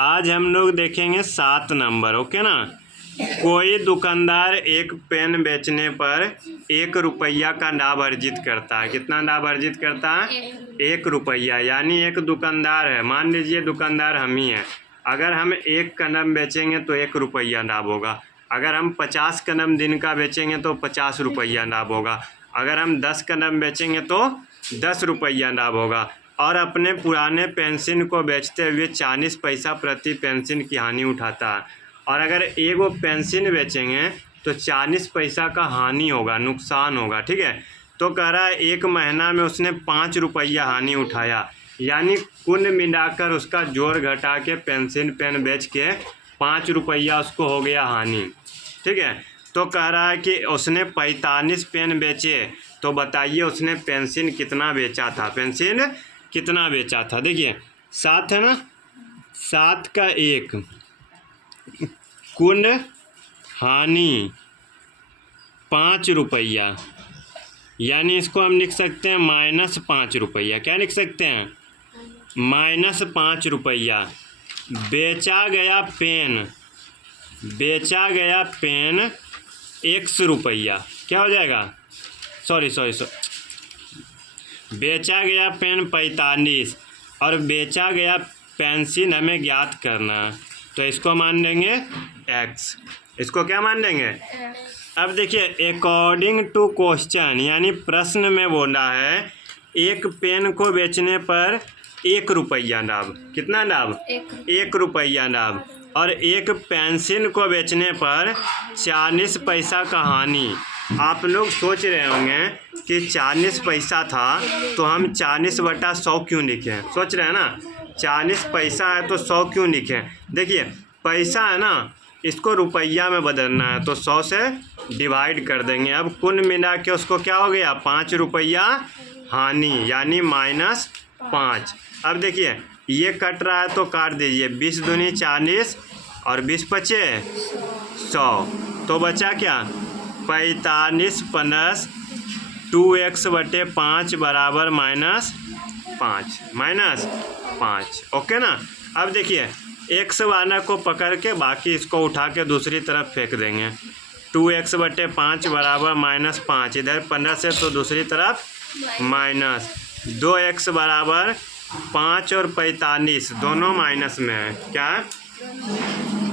आज हम लोग देखेंगे 7 नंबर। ओके ना। कोई दुकानदार एक पेन बेचने पर 1 रुपया का लाभ अर्जित करता है। कितना लाभ अर्जित करता है? 1 रुपया। यानी एक दुकानदार है, मान लीजिए दुकानदार हम ही हैं। अगर हम 1 कलम बेचेंगे तो 1 रुपया लाभ होगा। अगर हम 50 कलम दिन का बेचेंगे तो 50 रुपया लाभ होगा। अगर हम 10 कलम बेचेंगे तो 10 रुपया लाभ होगा। और अपने पुराने पेंसिल को बेचते हुए 40 पैसा प्रति पेंसिल की हानि उठाता है। और अगर एक वो पेंसिल बेचेंगे तो 40 पैसा का हानि होगा, नुकसान होगा। ठीक है। तो कह रहा है 1 महीना में उसने 5 रुपया हानि उठाया। यानी कुल मिलाकर उसका जोड़ घटा के पेंसिल पेन बेच के 5 रुपया उसको हो गया हानि। ठीक है। तो कह रहा है कि उसने 45 पेन बेचे, तो बताइए उसने पेंसिल कितना बेचा था। पेंसिल कितना बेचा था? देखिए 7 है ना, 7 का 1 कुल हानि 5 रुपया। यानी इसको हम लिख सकते हैं -5 रुपया। क्या लिख सकते हैं? -5 रुपया। बेचा गया पेन 1 रुपया। क्या हो जाएगा? सॉरी बेचा गया पेन 45 और बेचा गया पेंसिल हमें ज्ञात करना है, तो इसको मान लेंगे x। इसको क्या मान लेंगे? अब देखिए अकॉर्डिंग टू क्वेश्चन, यानी प्रश्न में बोला है 1 पेन को बेचने पर 1 रुपया लाभ। कितना लाभ? 1 रुपया लाभ। और 1 पेंसिल को बेचने पर 40 पैसा का हानि। आप लोग सोच रहे होंगे कि 40 पैसा था तो हम 40/100 क्यों लिखें? सोच रहे हैं ना, 40 पैसा है तो 100 क्यों लिखें? देखिए पैसा है ना, इसको रुपया में बदलना है तो 100 से डिवाइड कर देंगे। अब कुल मिला के उसको क्या हो गया? 5 रुपया हानि, यानी -5। अब देखिए ये कट रहा है तो काट दीजिए। 20 दूनी 40 और 20 पचे 100, तो बचा क्या? 45 + 2x/5 बराबर -5। ओके ना। अब देखिए x वाला को पकड़ के बाकी इसको उठा के दूसरी तरफ फेंक देंगे। 2x/5 बराबर -5। इधर 15 से तो दूसरी तरफ माइनस। 2x बराबर 5 और 45 दोनों माइनस में है। क्या?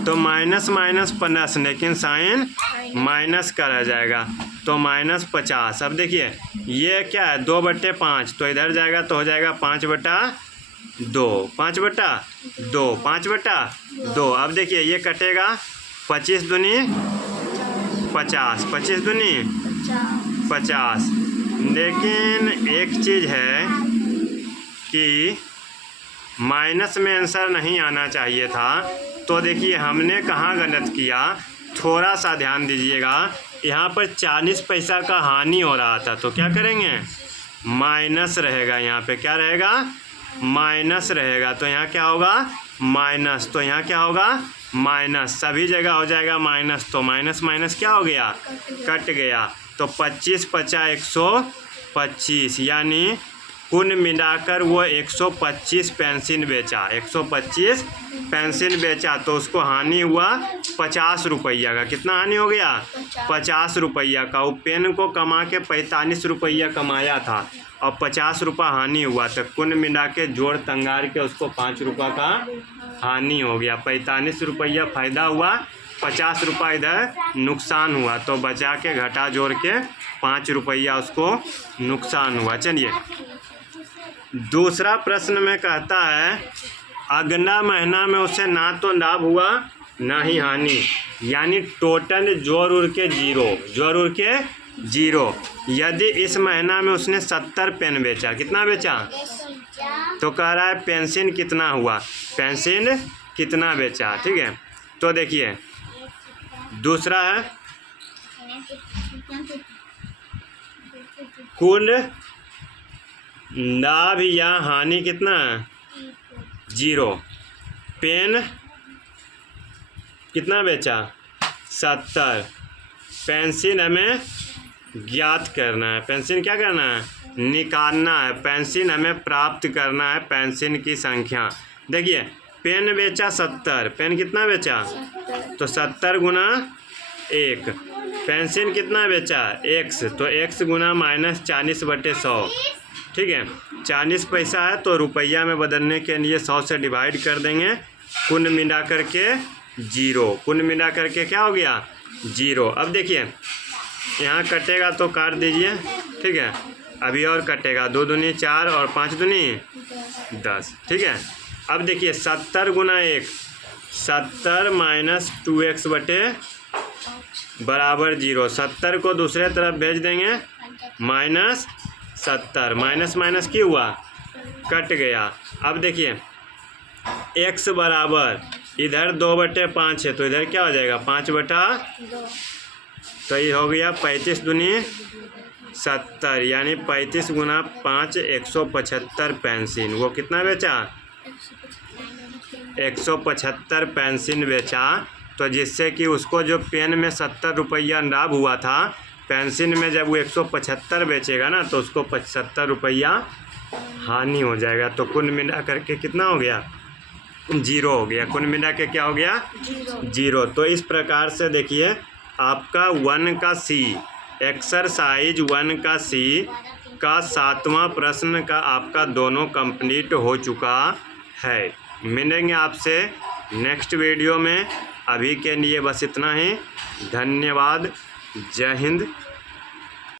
तो माइनस प्लस, लेकिन साइन माइनस का रह जाएगा तो -50। अब देखिए ये क्या है? 2/5, तो इधर जाएगा तो हो जाएगा 5/2। 5/2। अब देखिए ये कटेगा 25 दूनी 50, 25 दूनी 50। लेकिन एक चीज़ है कि माइनस में आंसर नहीं आना चाहिए था। तो देखिए हमने कहाँ गलत किया, थोड़ा सा ध्यान दीजिएगा। यहाँ पर 40 पैसा का हानि हो रहा था तो क्या करेंगे? माइनस रहेगा। यहाँ पे क्या रहेगा? माइनस रहेगा। तो यहाँ क्या होगा? माइनस। तो यहाँ क्या होगा? माइनस। सभी जगह हो जाएगा माइनस, तो माइनस क्या हो गया? कट गया। तो 25 × 50 125, यानी कुल मिलाकर वो 125 पेंसिल बेचा। 125 पेंसिल बेचा तो उसको हानि हुआ 50 रुपया का। कितना हानि हो गया? 50 रुपया का। वो पेन को कमा के 45 रुपया कमाया था और 50 रुपया हानि हुआ, तो कुल मिला के जोड़ तंगार के उसको 5 रुपया का हानि हो गया। 45 रुपया फ़ायदा हुआ, 50 रुपया इधर नुकसान हुआ, तो बचा के घटा जोड़ के 5 रुपया उसको नुकसान हुआ। चलिए दूसरा प्रश्न में कहता है अगला महीना में उसे ना तो लाभ हुआ ना ही हानि, यानी टोटल जोड़ के जीरो। यदि इस महीना में उसने 70 पेन बेचा। कितना बेचा? तो कह रहा है पेंसिल कितना हुआ, पेंसिल कितना बेचा। ठीक है। तो देखिए दूसरा है कुल लाभ या हानि कितना है? 0। पेन कितना बेचा? 70। पेंसिल हमें ज्ञात करना है। पेंसिल क्या करना है? निकालना है। पेंसिल हमें प्राप्त करना है, पेंसिल की संख्या। देखिए पेन बेचा 70, पेन कितना बेचा? 70 तो 70 गुना 1। पेंसिल कितना बेचा? x, तो x गुना -40/100। ठीक है, 40 पैसा है तो रुपया में बदलने के लिए 100 से डिवाइड कर देंगे। कुल मिला करके 0, कुल मिला करके क्या हो गया? 0। अब देखिए यहाँ कटेगा तो काट दीजिए। ठीक है, अभी और कटेगा, 2 दूनी 4 और 5 दूनी 10। ठीक है, अब देखिए 70 गुना 1, 70 - 2x बटे बराबर 0। 70 को दूसरे तरफ भेज देंगे, -70, माइनस माइनस क्या हुआ? कट गया। अब देखिए x बराबर इधर 2/5 है तो इधर क्या हो जाएगा? 5/2। तो ये हो गया 35 दूनी 70, यानी 35 गुना 5 175 पेंसिल। वो कितना बेचा? 175 पेंसिल बेचा। तो जिससे कि उसको जो पेन में 70 रुपया लाभ हुआ था, पेंसिल में जब वो 175 बेचेगा ना तो उसको 75 रुपया हानि हो जाएगा। तो कुल मिला करके कितना हो गया? 0 हो गया। कुल मिला के क्या हो गया? 0। तो इस प्रकार से देखिए आपका 1 का C, एक्सरसाइज 1 का C का 7वां प्रश्न का आपका दोनों कंप्लीट हो चुका है। मिलेंगे आपसे नेक्स्ट वीडियो में। अभी के लिए बस इतना ही। धन्यवाद। जय हिंद।